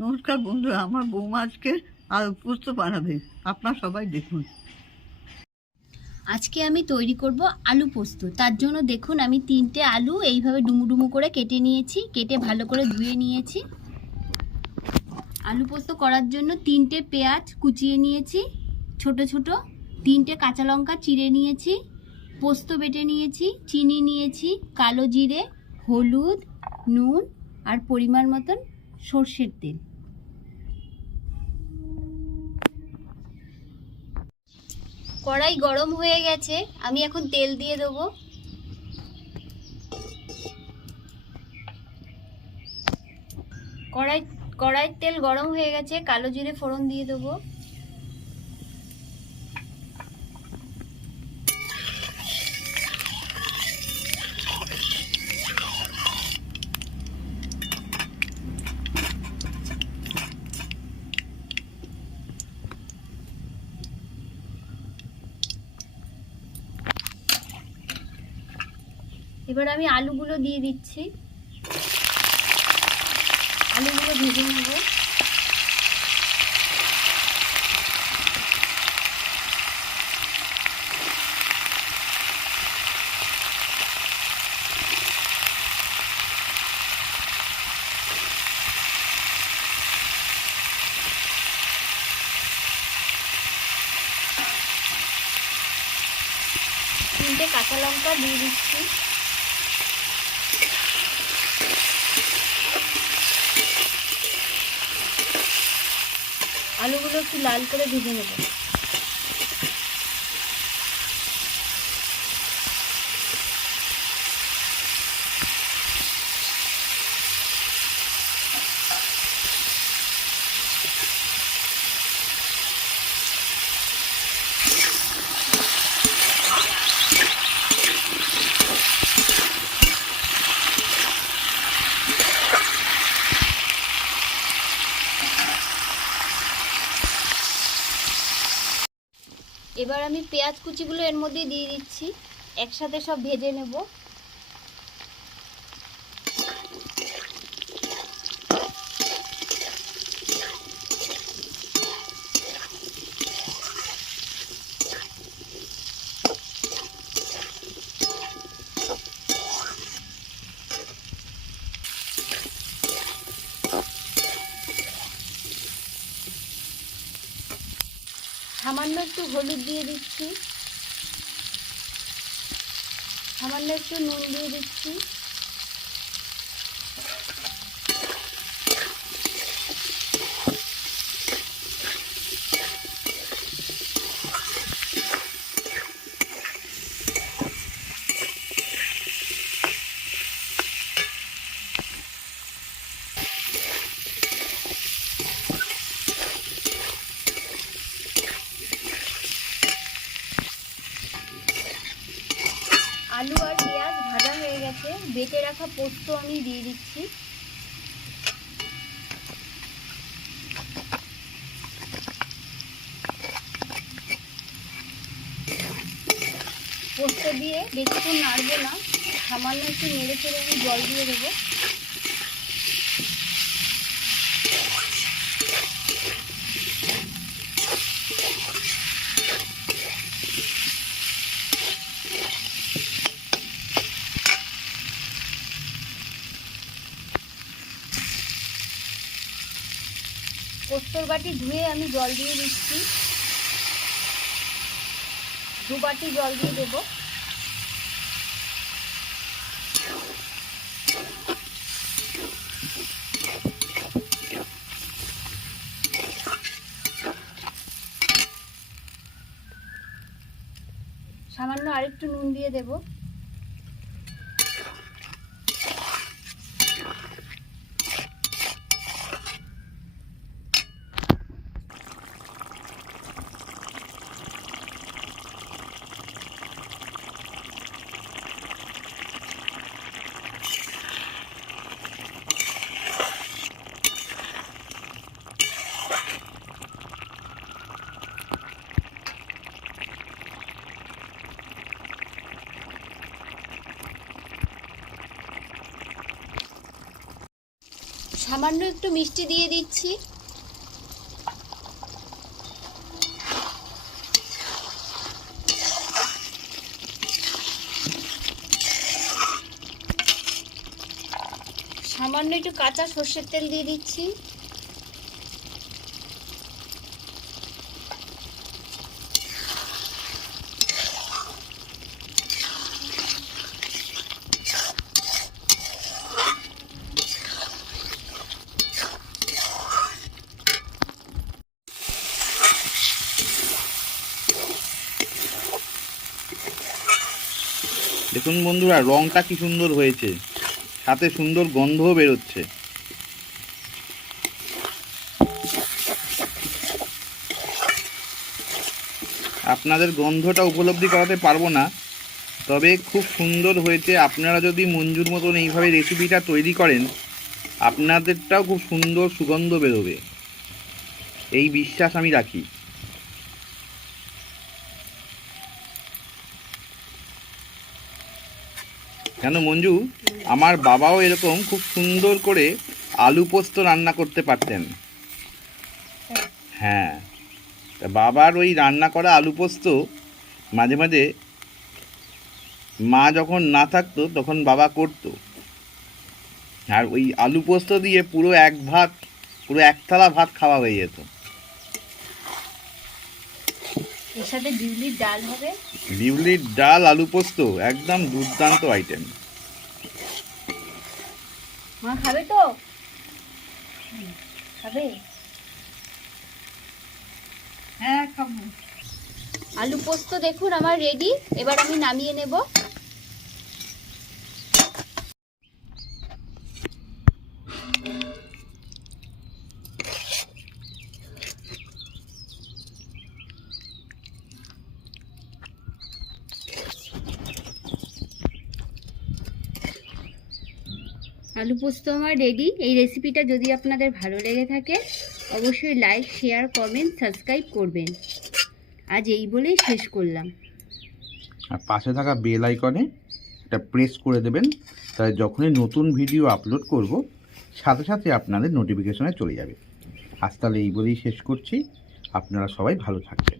নমস্কার বন্ধুরা, আমার বৌমা আজকে আর পোস্ত বানাবে। আপনারা সবাই দেখুন। আজকে আমি তৈরি করব আলু পোস্ত। তার জন্য দেখুন, আমি তিনটে আলু এইভাবে ডুমু ডুমু করে কেটে নিয়েছি, কেটে ভালো করে ধুয়ে নিয়েছি। আলু পোস্ত করার জন্য তিনটে পেঁয়াজ কুচিয়ে নিয়েছি, ছোট ছোট। তিনটে কাঁচা লঙ্কা চিড়ে নিয়েছি, পোস্ত বেটে নিয়েছি, চিনি নিয়েছি, কালো জিরে, হলুদ, নুন আর পরিমাণ মতন সর্ষের তেল। কড়াই গরম হয়ে গেছে, আমি এখন তেল দিয়ে দেবো। কড়াই, কড়াইয়ের তেল গরম হয়ে গেছে, কালো জিরে ফোড়ন দিয়ে দেবো। এবার আমি আলুগুলো দিয়ে দিচ্ছি। আলুগুলো ভেজে নেব। তিনটে কাঁচা লঙ্কা দিয়ে দিচ্ছি। আলুগুলো একটু লাল করে ভেজে নেব। এবার আমি পেঁয়াজ কুচিগুলো এর মধ্যে দিয়ে দিচ্ছি। একসাথে সব ভেজে নেব। সামান্য একটু হলুদ দিয়ে দিচ্ছি। সামান্য একটু নুন দিয়ে দিচ্ছি আলু আর পেঁয়াজ গেছে বেটে রাখা পোস্ত আমি দিয়ে দিচ্ছি। পোস্ত দিয়ে বেশিক্ষণ নাড়বো না। সামান্য একটু নেড়ে চেড়ে আমি জল দিয়ে দেবো। পোস্তর বাটি ধুয়ে আমি জল দিয়ে দিচ্ছি। দু বাটি জল দিয়ে দেবো। সামান্য আরেকটু নুন দিয়ে দেবো। সামান্য একটু মিষ্টি দিয়ে দিচ্ছি। সামান্য একটু কাঁচা সর্ষের তেল দিয়ে দিচ্ছি। দেখুন বন্ধুরা, রংটা কি সুন্দর হয়েছে। সাথে সুন্দর গন্ধও বেরোচ্ছে। আপনাদের গন্ধটা উপলব্ধি করাতে পারব না, তবে খুব সুন্দর হয়েছে। আপনারা যদি মঞ্জুর মতন এইভাবে রেসিপিটা তৈরি করেন, আপনাদেরটাও খুব সুন্দর সুগন্ধ বেরোবে। এই বিশ্বাস আমি রাখি। কেন মঞ্জু? আমার বাবাও এরকম খুব সুন্দর করে আলু পোস্ত রান্না করতে পারতেন। হ্যাঁ। তা বাবার ওই রান্না করা আলু পোস্ত মাঝে মাঝে মা যখন না থাকতো তখন বাবা করতো। আর ওই আলু পোস্ত দিয়ে পুরো এক ভাত, পুরো এক থালা ভাত খাওয়া হয়ে যেত। এর সাথে বিউলির ডাল হবে। বিউলির ডাল আলু পোস্ত একদম দুর্দান্ত আইটেম মা খাবে তো? খাবে। হ্যাঁ খাব। আলু পোস্ত দেখুন আমার রেডি এবার আমি নামিয়ে নেব। আলু পোস্ত আমার রেডি এই রেসিপিটা যদি আপনাদের ভালো লেগে থাকে, অবশ্যই লাইক শেয়ার কমেন্ট সাবস্ক্রাইব করবেন। আজ এই বলেই শেষ করলাম। আর পাশে থাকা বেল আইকনে এটা প্রেস করে দেবেন। তাহলে যখনই নতুন ভিডিও আপলোড করব, সাথে সাথে আপনাদের নোটিফিকেশনে চলে যাবে। আজ তাহলে এই বলেই শেষ করছি। আপনারা সবাই ভালো থাকবেন।